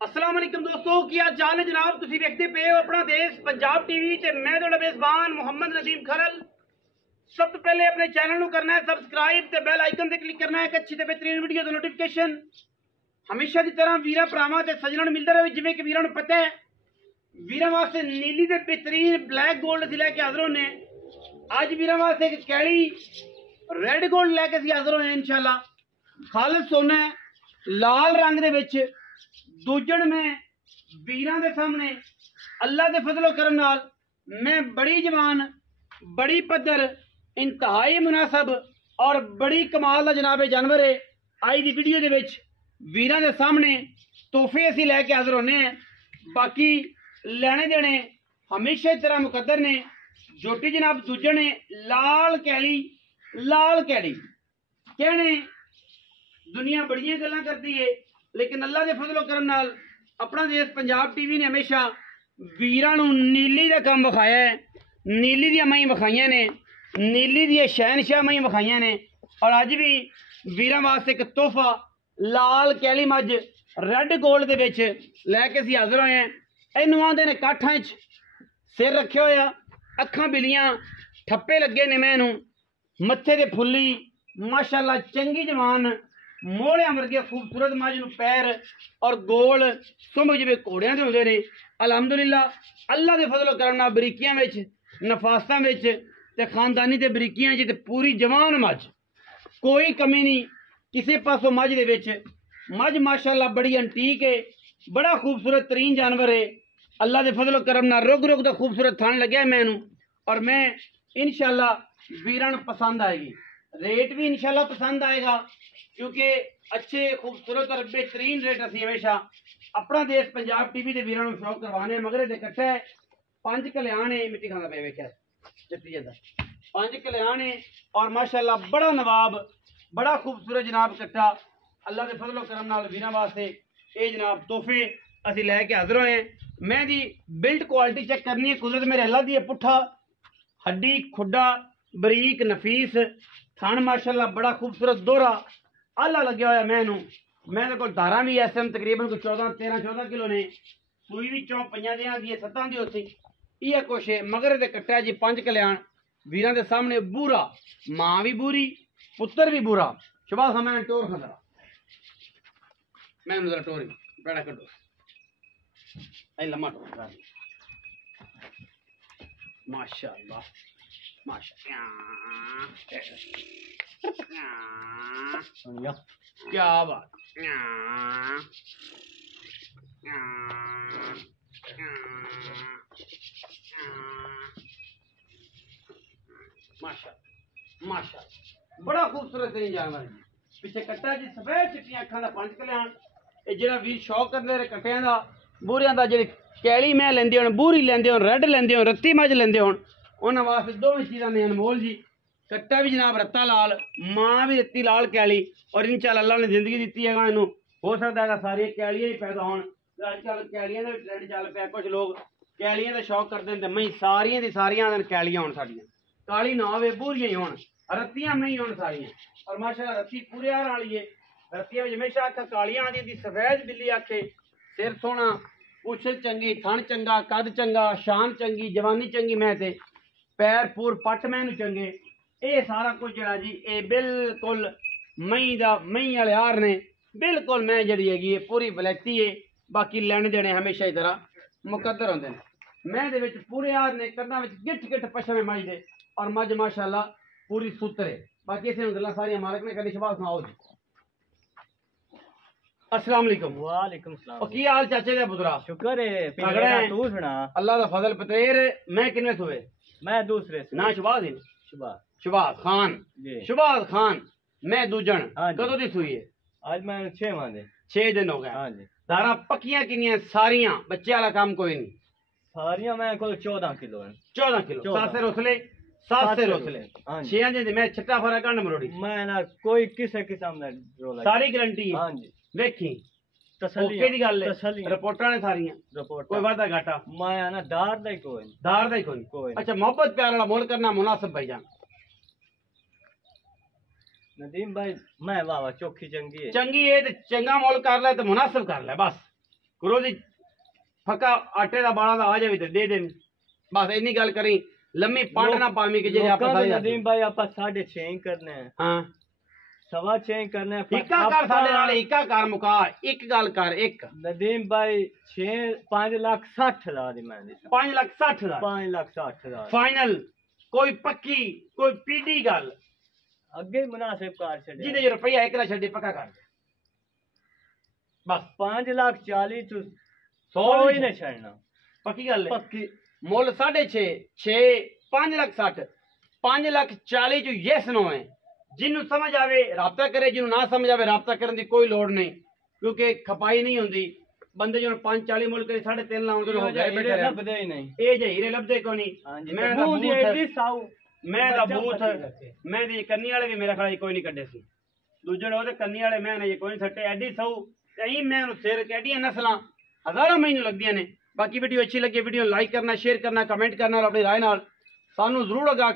अस्सलाम वालेकुम दोस्तों, की हाल चाल है जनाब। तुसीं वेखदे पे हो अपना देश पंजाब टीवी ते मैं तुहाडा मेज़बान मुहम्मद नदीम खरल। सब तो पहले अपने चैनल को करना है सबसक्राइब ते बेल आइकन ते क्लिक करना है एक अच्छी ते बेहतरीन वीडियो दी नोटिफिकेशन हमेशा की तरह वीरा भरावां ते सज्जणां नूं मिलदा रहे। जिवें कि वीरां नूं पता है वीरां वास्ते नीली ते बेहतरीन ब्लैक गोल्ड असीं लैके हाज़र होने। अज वीरां वास्ते एक कैली रेड गोल्ड लैके असीं हाज़र होए इंशाअल्लाह। खालिस सोना है लाल रंग दे विच दूजण में वीरां दे सामने अल्लाह के फजलो करम नाल मैं बड़ी जवान बड़ी पद्धर इंतहाई मुनासब और बड़ी कमाल का जनाब जानवर है। आज की वीडियो के विच वीरां दे सामने तोहफे असीं लैके हाज़र होने हैं। बाकी लैने देने हमेशा इस तरह मुकद्दर ने। जोटी जनाब दूजे ने लाल कैली कहने दुनिया बड़ियां गल्लां करती है, लेकिन अल्लाह के फजलो करम नाल अपना देश पंजाब टीवी ने हमेशा वीरां नूं नीली का काम विखाया है। नीली दी मई विखाइयां ने, नीली दी शहनशाह मई विखाइयां ने। और अज भी वीरां वास्ते एक तोहफा लाल कैली मझ रेड गोल्ड दे विच लैके असीं हाज़र होए हैं। इहनूं आंदे ने काठां च सिर रखे होया, अखां बिलियां, ठप्पे लगे ने मैनू, मत्थे ते फुल्ली माशाअल्लाह चंगी जवान मोहड़ियां वर्गे खूबसूरत मझ नूं पैर और गोल सुंभ जिवें घोड़ियां दे हुंदे ने। अलहमदुलिल्लाह अल्लाह के फजलो करम नाल बरीकियां विच नफासतां विच ते खानदानी ते बरीकियां च ते पूरी जवान मझ कोई कमी नहीं किसी पासों मझ दे विच। मझ माशाअल्लाह बड़ी अंटीक है, बड़ा खूबसूरत तरीन जानवर है। अल्लाह के फजलो करम नाल रुग दा खूबसूरत थान लग्या मैनू और मैं इंशाअल्लाह वीरां नूं पसंद आएगी। रेट भी इंशाअल्लाह पसंद आएगा क्योंकि अच्छे खूबसूरत और बेहतरीन रेट असीं हमेशा अपना देश पंजाब टीवी के वीरां नूं शौक करवाने। मगरे दे कट्टा है 5 कल्याण है, मिट्टी खांदा पे वेख्या जत्ती जदा 5 कल्याण है और माशाअल्लाह बड़ा नवाब बड़ा खूबसूरत जनाब कट्टा। अल्लाह के फजलो करम नाल वीरां वास्ते ये जनाब तोहफे असीं लैके हाज़र होए हैं। मैं दी बिल्ड क्वालिटी चेक करनी है। कुदरत मेरे अल्लाह दी है, पुट्ठा हड्डी खुड्डा बरीक नफीस थान माशाअल्लाह बड़ा खूबसूरत दोहरा आला लग्या होया मैनू। मेरे को धारा भी इस टाइम तकरीबन कोई 13-14 किलो ने। सूई भी 4 5 दियां दी 7 दी होसी ये कुछ है। मगर दे कट्टा जी 5 कल्याण वीरां दे सामने बूरा, मां भी बूरी पुत्र भी बूरा। शबाश हमें टोर खंदा मैं जरा टोरी बड़ा कटो ऐ लम्मा टोर माशाअल्लाह माशाअल्लाह क्या बात माशाअल्लाह माशाअल्लाह बड़ा खूबसूरत जानवर है। पिछे कट्टा जी सफेद चिट्टियां अखां दा 5 कल्याण ये जिहड़ा वीर शौक करदे रहे कट्टियां दा बूरियां दा जिहड़ी कैली मैं लेंदे होण बूरी लेंदे होण रेड लेंदे होण रत्ती मझ लेंदे होण उन्हां वास्ते दोवें चीज़ां ने अनमोल जी। कट्टा भी जनाब रत्ता लाल, मां भी रत्ती लाल कैली और इंशाअल्लाह अल्लाह ने जिंदगी दी है। इनू हो सकता है सारी कैलियां ही पैदा होण। अजकल कैलियां दा ट्रेंड चल पिया, कुछ लोग कैलियां दा शौक करते हैं। मई सारियां दी सारियां कैलियां होण साडियां काली ना होवे बूरियां ही होण रत्तियां नहीं होण सारियां। और माशाअल्लाह रत्ती पूरे हार वाली है। रत्तियां हमेशा अख कालियां आंदी दी सफेद बिल्ली आखे सिर सोहना पुछल चंगी थन चंगा कद चंगा शान चंगी जवानी चंगी मैं ते पैर पूर पट मैनू चंगे। ये सारा कुछ जरा जी ये बिल्कुल मई वाले हार ने बिल्कुल मैं जी हैगी पूरी बलैती है। बाकी लैने देने हमेशा ही तरह मुकद्दर होंगे ने। मैं दे विच पूरे हार ने कंधा विच गिठ पशमे मझ दे और मझ माशाअल्लाह पूरी सुतरे। बाकी इसे गल्लां सारियां मालक ने करी। शबाश सुनाओ जी। अस्सलाम वालेकुम। वालेकुम सलाम। की हाल चाचे दा पुत्रा? शुक्र है तगड़ा है तू सुना। अल्लाह दा फजल पतेर। मैं किन्ने सुए? मैं दूसरे से। ना शुबाज है शुबाज खान जी। शुबाज खान मैं दूजन हाँ जी। कदों दी सुई है? आज मैं 6 माह 6 दिन हो गए। हाँ जी। दारा पक्कियां किनियां सारियां बच्चे वाला काम कोई नहीं। सारियां मैं को 14 किलो है। 14 किलो सात से रोसले हाँ जी। 6 दिन मैं छट्टा फरा गंड मरोड़ी मैं ना कोई किसी किस्म दा रोला सारी गारंटी हाँ जी। वेखी तसल्ली ओके दी गल है। तसल्ली रिपोर्टां ने सारियां रिपोर्ट कोई वादा घाटा मैं ना दार दा ही कोई दार दा ही कोई। कोई अच्छा मोहब्बत प्यार वाला मोल करना मुनासिब भाईजान। नदीम भाई मैं वाह चौखी चंगी है चंगी है तो चंगा मोल कर ले तो मुनासिब कर ले बस। ਕਰੋ ਦੀ ਫੱਕਾ ਆਟੇ ਦਾ ਬਾਲਾ ਦਾ ਆ ਜਾਵੇ ਤੇ ਦੇ ਦੇਣ ਬਸ ਇੰਨੀ ਗੱਲ ਕਰੀ ਲੰਮੀ ਪੰਡ ਨਾ ਪਾਵੀਂ ਕਿ ਜੇ ਆਪਾਂ ਸਾਰੇ नदीम भाई आप 6.5 करने हैं ਹਾਂ 6.5 करने हैं ਇੱਕਾ ਕਰ ਸਾਡੇ ਨਾਲ ਇੱਕਾ ਕਰ ਮੁਕਾ ਇੱਕ ਗੱਲ ਕਰ ਇੱਕ नदीम भाई 5,60,000 दी मैं 5,60,000 5,60,000 ਫਾਈਨਲ ਕੋਈ ਪੱਕੀ ਕੋਈ ਪੀਡੀ ਗੱਲ ਅੱਗੇ ਮੁਨਾਸਿਬ ਕਾਰ ਛੱਡੇ ਜਿਹਦੇ ਚ ਰੁਪਈਆ ਇੱਕ ਨਾ ਛੱਡੇ ਪੱਕਾ ਕਰ ਦੇ ਬਸ 5,40,000 ਤੂੰ 100 ਕੋਈ ਨਹੀਂ ਛੱਡਣਾ ਪੱਕੀ ਗੱਲ ਹੈ ਪੱਕੀ ਮੁੱਲ 6.5 6 5,60,000 5,40,000 ਚ ਯੈਸ ਨੋ ਹੈ ਜਿਹਨੂੰ ਸਮਝ ਆਵੇ ਰਾਬਤਾ ਕਰੇ ਜਿਹਨੂੰ ਨਾ ਸਮਝ ਆਵੇ ਰਾਬਤਾ ਕਰਨ ਦੀ ਕੋਈ ਲੋੜ ਨਹੀਂ ਕਿਉਂਕਿ ਖਪਾਈ ਨਹੀਂ ਹੁੰਦੀ ਬੰਦੇ ਜਿਹਨੂੰ 5,40 ਮੁੱਲ ਕਰੇ 3.5 ਲਾਉਂਦੇ ਹੋ ਗਏ ਬੈਠੇ ਰਹਿ ਲੱਭਦੇ ਹੀ ਨਹੀਂ ਇਹ ਜੇ ਹੀਰੇ ਲੱਭਦੇ ਕੋ ਨਹੀਂ ਮੈਂ ਦਾ ਮੂੰਹ ਦੀ ਐਡੀ ਸਾਊ ਮੈਂ ਦਾ ਬੂਥ ਮੈਂ ਦੀ ਕੰਨੀ ਵਾਲੇ ਵੀ ਮੇਰਾ ਖਿਆਲ ਕੋਈ ਨਹੀਂ ਕੱਢੇ ਸੀ ਦੂਜੇ ਉਹਦੇ ਕੰਨੀ ਵਾਲੇ ਮੈਂ ਨੇ ਕੋਈ ਨਹੀਂ ਸੱਟੇ ਐਡੀ ਸਾਊ ਤੇ ਮੈਂ ਨੂੰ ਸਿਰ ਕਿਹੜੀਆਂ ਨਸਲਾਂ ਹਜ਼ਾਰਾਂ ਮਹੀਨੇ ਲੱਗਦੀਆਂ ਨੇ ਬਾਕੀ ਵੀਡੀਓ ਅੱਛੀ ਲੱਗੀ ਵੀਡੀਓ ਲਾਈਕ ਕਰਨਾ ਸ਼ੇਅਰ ਕਰਨਾ ਕਮੈਂਟ ਕਰਨਾ ਔਰ ਆਪਣੀ ਰਾਏ ਨਾਲ ਸਾਨੂੰ ਜ਼ਰੂਰ ਅਗਾਹ